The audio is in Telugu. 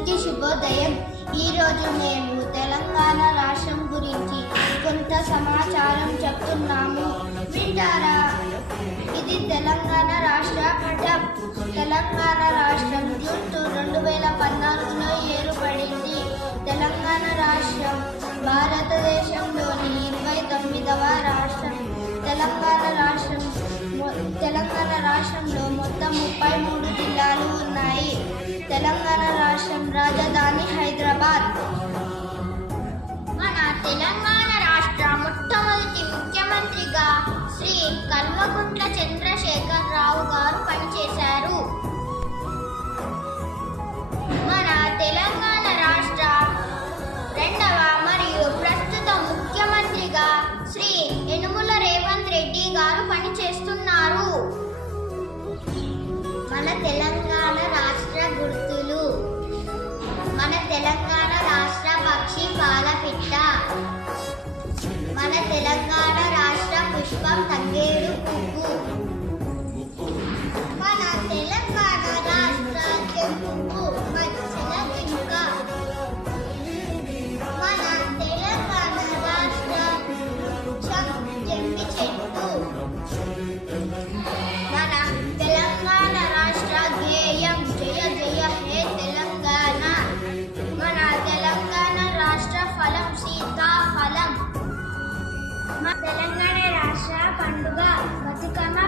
అందరికీ శుభోదయం. ఈరోజు మేము తెలంగాణ రాష్ట్రం గురించి కొంత సమాచారం చెప్తున్నాము, వింటారా? ఇది తెలంగాణ రాష్ట్ర పటం. తెలంగాణ రాష్ట్రం జూన్ 2014లో ఏర్పడింది. తెలంగాణ రాష్ట్రం భారతదేశంలోని 29వ రాష్ట్రం. తెలంగాణ రాష్ట్రంలో మొత్తం 33 జిల్లాలు ఉన్నాయి. తెలంగాణ రాష్ట్రం రాజధాని హైదరాబాద్. మన తెలంగాణ రాష్ట్ర మొట్టమొదటి ముఖ్యమంత్రిగా శ్రీ కల్వకుంట్ల చంద్రశేఖరరావు గారు పనిచేశారు. మన తెలంగాణ రాష్ట్ర రెండవ మరియు ప్రస్తుత ముఖ్యమంత్రిగా శ్రీ యనుమల రేవంత్ రెడ్డి గారు పనిచేస్తున్నారు. మన తెలంగాణ రాష్ట్ర గుర్తులు: మన తెలంగాణ రాష్ట్ర పక్షి పాలపిట్ట, మన తెలంగాణ రాష్ట్ర పుష్పం తంగేడు పువ్వు, మన తెలంగాణ రాష్ట్ర పువ్వు మచ్చల జింక, మన తెలంగాణ రాష్ట్ర జంపి చెట్టు, మన తెలంగాణ రాష్ట్ర గేయం జయ జయ హే తెలంగాణ, మన తెలంగాణ రాష్ట్ర ఫలం సీతాఫలం, మన తెలంగాణ రాష్ట్ర పండుగ బతుకమ్మ